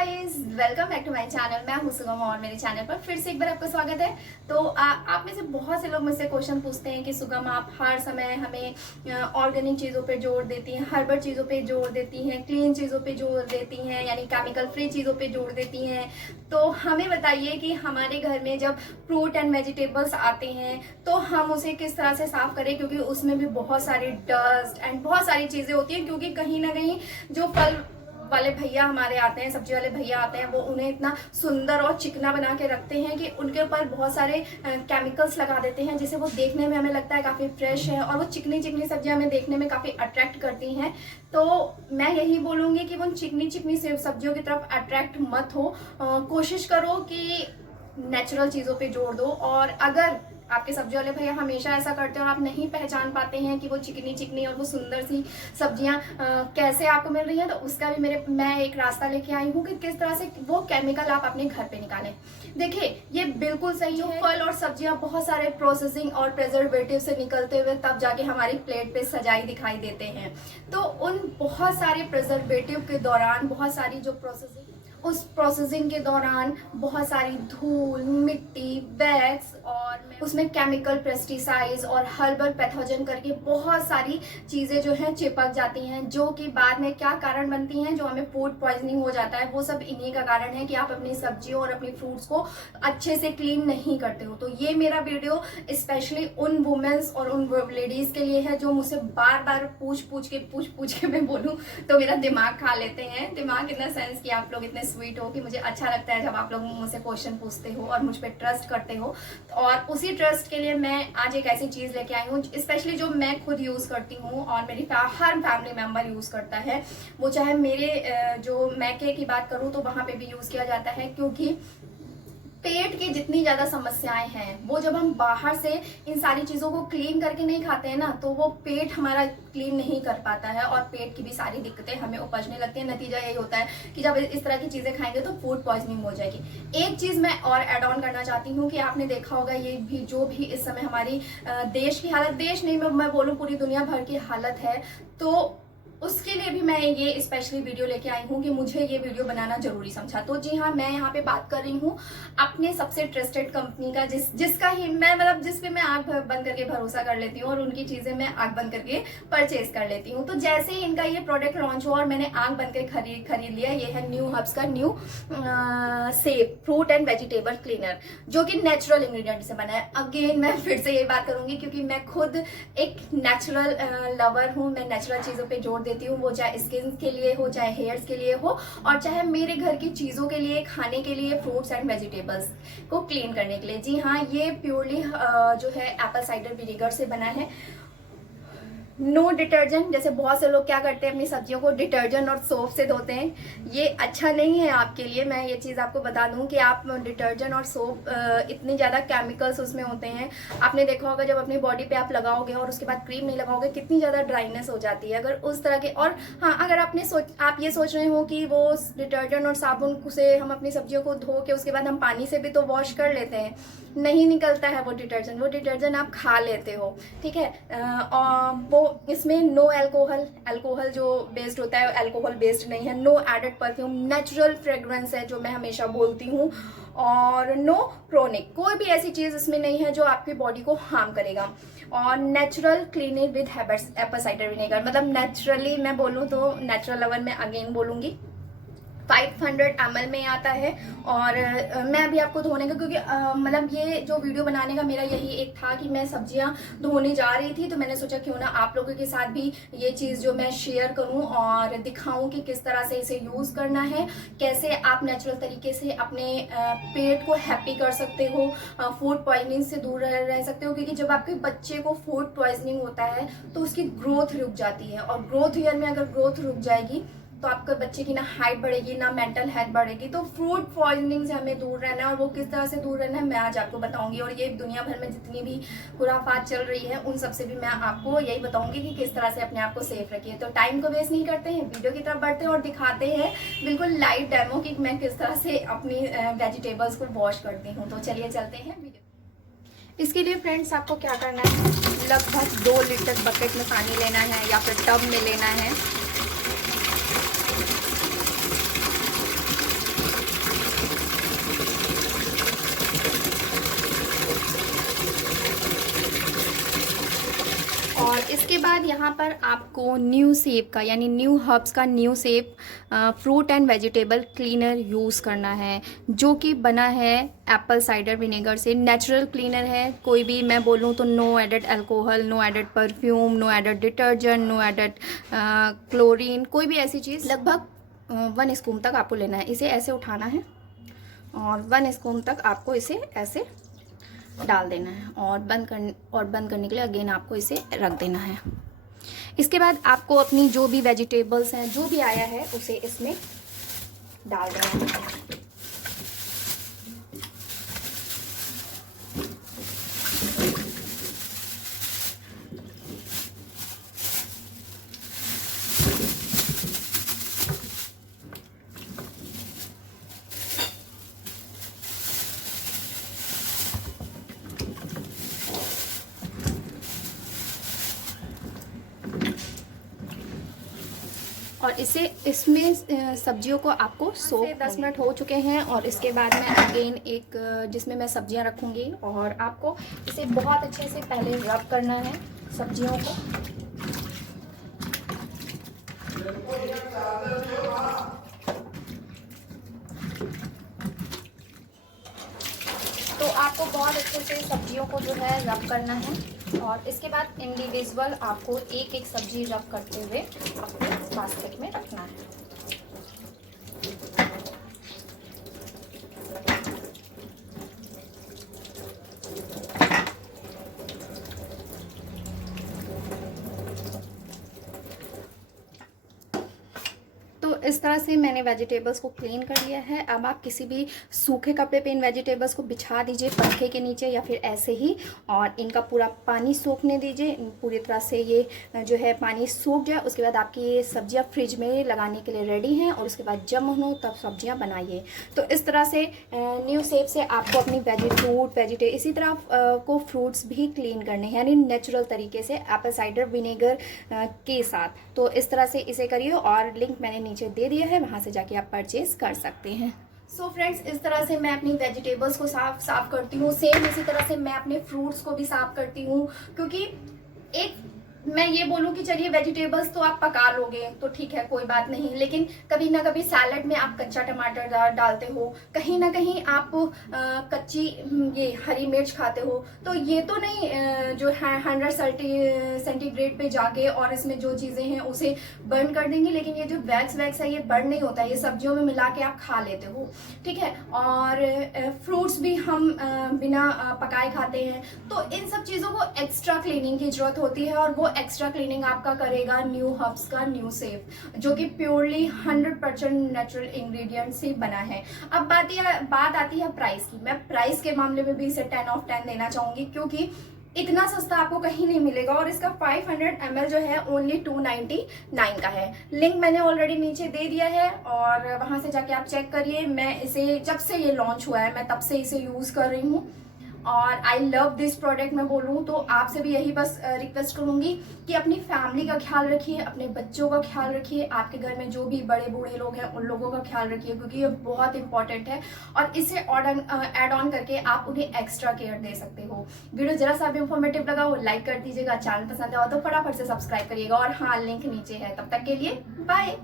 Guys, welcome back to my channel. मैं हूं सुगम और मेरे चैनल पर फिर से एक बार आपका स्वागत है। तो आप में से बहुत से लोग मुझसे क्वेश्चन पूछते हैं कि सुगम आप हर समय हमें ऑर्गेनिक चीज़ों पे जोर देती हैं, हर्बल चीज़ों पे जोर देती हैं, क्लीन चीज़ों पे जोर देती हैं, यानी केमिकल फ्री चीज़ों पे जोर देती हैं। तो हमें बताइए कि हमारे घर में जब फ्रूट एंड वेजिटेबल्स आते हैं तो हम उसे किस तरह से साफ़ करें, क्योंकि उसमें भी बहुत सारी डस्ट एंड बहुत सारी चीज़ें होती हैं। क्योंकि कहीं ना कहीं जो फल वाले भैया हमारे आते हैं, सब्जी वाले भैया आते हैं, वो उन्हें इतना सुंदर और चिकना बना के रखते हैं कि उनके ऊपर बहुत सारे केमिकल्स लगा देते हैं, जिसे वो देखने में हमें लगता है काफ़ी फ्रेश है और वो चिकनी चिकनी सब्जियां हमें देखने में काफ़ी अट्रैक्ट करती हैं। तो मैं यही बोलूँगी कि वो चिकनी चिकनी सब्जियों की तरफ अट्रैक्ट मत हो। कोशिश करो कि नेचुरल चीज़ों पे जोर दो। और अगर आपके सब्जी वाले भैया हमेशा ऐसा करते हैं और आप नहीं पहचान पाते हैं कि वो चिकनी चिकनी और वो सुंदर सी सब्जियां कैसे आपको मिल रही हैं, तो उसका भी मैं एक रास्ता लेके आई हूँ कि किस तरह से वो केमिकल आप अपने घर पे निकालें। देखिए, ये बिल्कुल सही है। फल और सब्जियां बहुत सारे प्रोसेसिंग और प्रिजर्वेटिव से निकलते हुए तब जाके हमारी प्लेट पे सजाई दिखाई देते हैं। तो उन बहुत सारे प्रिजर्वेटिव के दौरान बहुत सारी जो उस प्रोसेसिंग के दौरान बहुत सारी धूल, मिट्टी, वैक्स और उसमें केमिकल पेस्टिसाइड्स और हर्बल पैथोजन करके बहुत सारी चीज़ें जो हैं चिपक जाती हैं, जो कि बाद में क्या कारण बनती हैं, जो हमें फूड पॉइजनिंग हो जाता है। वो सब इन्हीं का कारण है कि आप अपनी सब्जियों और अपनी फ्रूट्स को अच्छे से क्लीन नहीं करते हो। तो ये मेरा वीडियो स्पेशली उन वुमेन्स और उन लेडीज़ के लिए है जो मुझसे बार बार पूछ के मैं बोलूँ तो मेरा दिमाग खा लेते हैं। दिमाग इतना सेंस कि आप लोग इतने स्वीट हो कि मुझे अच्छा लगता है जब आप लोग मुझसे क्वेश्चन पूछते हो और मुझ पर ट्रस्ट करते हो। और उसी ट्रस्ट के लिए मैं आज एक ऐसी चीज़ लेके आई हूँ स्पेशली जो मैं खुद यूज़ करती हूँ और मेरी हर फैमिली मेम्बर यूज़ करता है। वो चाहे मेरे जो मैके की बात करूँ तो वहाँ पे भी यूज़ किया जाता है, क्योंकि पेट की जितनी ज़्यादा समस्याएं हैं वो जब हम बाहर से इन सारी चीज़ों को क्लीन करके नहीं खाते हैं ना, तो वो पेट हमारा क्लीन नहीं कर पाता है और पेट की भी सारी दिक्कतें हमें उपजने लगती हैं। नतीजा यही होता है कि जब इस तरह की चीज़ें खाएंगे तो फूड पॉइजनिंग हो जाएगी। एक चीज़ मैं और ऐड ऑन करना चाहती हूँ कि आपने देखा होगा ये भी जो भी इस समय हमारी देश की हालत, देश नहीं मैं बोलूँ पूरी दुनिया भर की हालत है, तो उसके लिए भी मैं ये स्पेशली वीडियो लेके आई हूँ कि मुझे ये वीडियो बनाना जरूरी समझा। तो जी हाँ, मैं यहाँ पे बात कर रही हूँ अपने सबसे ट्रस्टेड कंपनी का, जिसका ही मैं मतलब जिस पे मैं आंख बंद करके भरोसा कर लेती हूँ और उनकी चीज़ें मैं आंख बंद करके परचेज कर लेती हूँ। तो जैसे ही इनका ये प्रोडक्ट लॉन्च हुआ और मैंने आंख बंद के खरीद लिया, ये है न्यू हर्ब्स का new safe fruit and vegetable cleaner, जो कि नेचुरल इंग्रेडिएंट से बना है। अगेन मैं फिर से यही बात करूंगी क्योंकि मैं खुद एक नेचुरल लवर हूँ। मैं नेचुरल चीज़ों पे जोर देती हूँ, वो चाहे स्किन के लिए हो, चाहे हेयर्स के लिए हो, और चाहे मेरे घर की चीज़ों के लिए, खाने के लिए, फ्रूट्स एंड वेजिटेबल्स को क्लीन करने के लिए। जी हाँ, ये प्योरली जो है एप्पल साइडर विनेगर से बना है। No detergent. जैसे बहुत से लोग क्या करते हैं, अपनी सब्जियों को डिटर्जेंट और सोप से धोते हैं, ये अच्छा नहीं है आपके लिए। मैं ये चीज़ आपको बता दूं कि आप डिटर्जेंट और सोप इतनी ज़्यादा केमिकल्स उसमें होते हैं। आपने देखा होगा जब अपनी बॉडी पे आप लगाओगे और उसके बाद क्रीम नहीं लगाओगे, कितनी ज़्यादा ड्राइनेस हो जाती है। अगर उस तरह के, और हाँ, अगर आप ये सोच रहे हो कि वो डिटर्जेंट और साबुन से हम अपनी सब्जियों को धो के उसके बाद हम पानी से भी तो वॉश कर लेते हैं, नहीं निकलता है वो डिटर्जेंट आप खा लेते हो, ठीक है। और वो इसमें नो अल्कोहल जो बेस्ड होता है, अल्कोहल बेस्ड नहीं है। No added perfume, natural fragrance है जो मैं हमेशा बोलती हूँ। और नो क्रोनिक, कोई भी ऐसी चीज़ इसमें नहीं है जो आपकी बॉडी को हार्म करेगा। और natural cleaning with Apple cider vinegar, मतलब नेचुरली मैं बोलूँ तो नेचुरल लवन में अगेन बोलूँगी 500 ml में आता है। और मैं अभी आपको धोने का, क्योंकि मतलब ये जो वीडियो बनाने का मेरा यही एक था कि मैं सब्जियां धोने जा रही थी, तो मैंने सोचा क्यों ना आप लोगों के साथ भी ये चीज़ जो मैं शेयर करूं और दिखाऊं कि किस तरह से इसे यूज़ करना है, कैसे आप नेचुरल तरीके से अपने पेट को हैप्पी कर सकते हो, फूड पॉइजनिंग से दूर रह सकते हो। क्योंकि जब आपके बच्चे को फूड पॉइजनिंग होता है तो उसकी ग्रोथ रुक जाती है, और ग्रोथ ईयर में अगर ग्रोथ रुक जाएगी तो आपके बच्चे की ना हाइट बढ़ेगी ना मेंटल हेल्थ बढ़ेगी। तो फ्रूट पॉइजनिंग से हमें दूर रहना है, और वो किस तरह से दूर रहना है मैं आज आपको बताऊंगी। और ये दुनिया भर में जितनी भी खुराफात चल रही है उन सब से भी मैं आपको यही बताऊंगी कि किस तरह से अपने आप को सेफ रखिए। तो टाइम को वेस्ट नहीं करते हैं, वीडियो की तरफ बढ़ते हैं और दिखाते हैं बिल्कुल लाइव डेमो कि मैं किस तरह से अपनी वेजिटेबल्स को वॉश करती हूँ। तो चलिए चलते हैं वीडियो। इसके लिए फ्रेंड्स आपको क्या करना है, लगभग 2 लीटर बकेट में पानी लेना है या फिर टब में लेना है। इसके बाद यहाँ पर आपको न्यू सेप का यानी न्यू हर्ब्स का new sap fruit and vegetable cleaner use करना है, जो कि बना है एप्पल साइडर विनेगर से। नेचुरल क्लीनर है, कोई भी मैं बोलूँ तो no added alcohol, no added perfume, no added detergent, no added chlorine, कोई भी ऐसी चीज़। लगभग 1 स्पून तक आपको लेना है। इसे ऐसे उठाना है और 1 स्पून तक आपको इसे ऐसे डाल देना है और बंद करने के लिए अगेन आपको इसे रख देना है। इसके बाद आपको अपनी जो भी वेजिटेबल्स हैं, जो भी आया है, उसे इसमें डाल देना है। और इसमें सब्जियों को आपको 10 मिनट हो चुके हैं और इसके बाद मैं अगेन एक जिसमें मैं सब्जियां रखूंगी और आपको इसे बहुत अच्छे से पहले रब करना है सब्जियों को। तो आपको बहुत अच्छे से सब्जियों को जो है रब करना है और इसके बाद इंडिविजुअल आपको एक एक सब्जी रब करते हुए अपने बास्केट में रखना है। तो इस तरह से मैंने वेजिटेबल्स को क्लीन कर लिया है। अब आप किसी भी सूखे कपड़े पे इन वेजिटेबल्स को बिछा दीजिए पंखे के नीचे या फिर ऐसे ही, और इनका पूरा पानी सूखने दीजिए। पूरी तरह से ये जो है पानी सूख जाए, उसके बाद आपकी ये सब्जियां फ्रिज में लगाने के लिए रेडी हैं और उसके बाद जब मन हो तब सब्जियां बनाइए। तो इस तरह से न्यू शेप से आपको अपनी वेजिटेबल इसी तरह को फ्रूट्स भी क्लीन करने हैं, यानी नेचुरल तरीके से एप्पल साइडर विनेगर के साथ। तो इस तरह से इसे करिए और लिंक मैंने नीचे दे दिया है, वहां से जाके आप परचेज कर सकते हैं। सो फ्रेंड्स, इस तरह से मैं अपनी वेजिटेबल्स को साफ करती हूँ। सेम इसी तरह से मैं अपने फ्रूट्स को भी साफ करती हूँ, क्योंकि एक मैं ये बोलूँ कि चलिए वेजिटेबल्स तो आप पका लोगे तो ठीक है, कोई बात नहीं, लेकिन कभी ना कभी सैलड में आप कच्चा टमाटर डालते हो, कहीं ना कहीं आप कच्ची ये हरी मिर्च खाते हो, तो ये तो नहीं जो है 100 सेंटीग्रेड पे जाके और इसमें जो चीज़ें हैं उसे बर्न कर देंगे, लेकिन ये जो वैक्स है ये बर्न नहीं होता है, ये सब्जियों में मिला के आप खा लेते हो, ठीक है। और फ्रूट्स भी हम बिना पकाए खाते हैं। तो इन सब चीज़ों को एक्स्ट्रा क्लीनिंग की जरूरत होती है और वो एक्स्ट्रा क्लीनिंग आपका करेगा न्यू हर्ब्स का न्यू सेफ, जो कि प्योरली 100% नेचुरल इंग्रेडिएंट से बना है। अब बात आती है प्राइस की। मैं प्राइस के मामले में भी इसे 10 ऑफ 10 देना चाहूंगी, क्योंकि इतना सस्ता आपको कहीं नहीं मिलेगा और इसका 500 ml जो है ओनली 299 का है। लिंक मैंने ऑलरेडी नीचे दे दिया है और वहां से जाके आप चेक करिए। मैं इसे जब से ये लॉन्च हुआ है मैं तब से इसे यूज कर रही हूँ और आई लव दिस प्रोडक्ट। मैं बोलूँ तो आपसे भी यही बस रिक्वेस्ट करूंगी कि अपनी फैमिली का ख्याल रखिए, अपने बच्चों का ख्याल रखिए, आपके घर में जो भी बड़े बूढ़े लोग हैं उन लोगों का ख्याल रखिए, क्योंकि ये बहुत इंपॉर्टेंट है और इसे ऐड ऑन करके आप उन्हें एक्स्ट्रा केयर दे सकते हो। वीडियो जरा सा भी इंफॉर्मेटिव लगा हो लाइक कर दीजिएगा, चैनल पसंद आया तो फटाफट से सब्सक्राइब करिएगा और हाँ, लिंक नीचे है। तब तक के लिए बाय।